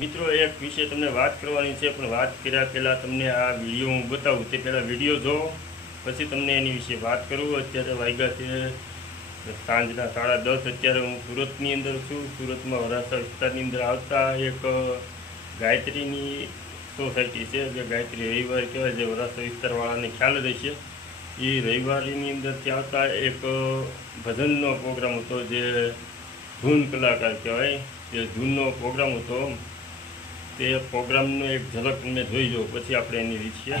મિત્રો એક વિશે તમને વાત કરવાની છે, પણ વાત કર્યા પહેલાં તમને આ વિડીયો હું બતાવું તે પહેલાં વિડીયો જોવો, પછી તમને એની વિશે વાત કરું. અત્યારે વાગ્યા છે સાંજના 10:30. અત્યારે હું સુરતની અંદર છું. સુરતમાં વરાછા વિસ્તારની અંદર આવતા એક ગાયત્રીની સોસાયટી છે, જે ગાયત્રી રવિવાર કહેવાય, જે વરાછા વિસ્તારવાળાને ખ્યાલ જ હશે. એ રવિવારની અંદરથી આવતા એક ભજનનો પ્રોગ્રામ હતો, જે ધૂન કલાકાર કહેવાય, જે ધૂનનો પ્રોગ્રામ હતો. તે પ્રોગ્રામનો એક ઝલક તમે જોઈ લો, પછી આપણે એની વિશે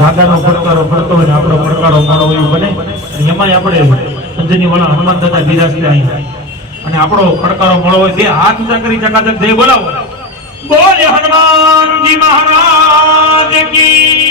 દાદાનો પડકારો પડતો હોય, આપણો પડકારો મારો એવું બને. એમાંય આપણે સંજયની વાળા હનુમાન દાદા બિરાજતે અહીં, અને આપણો પડકારો મળો હોય, બે હાથ ઊંચા કરી ચકાચક જય બોલાવો. બોલે હનુમાનજી મહારાજ કી.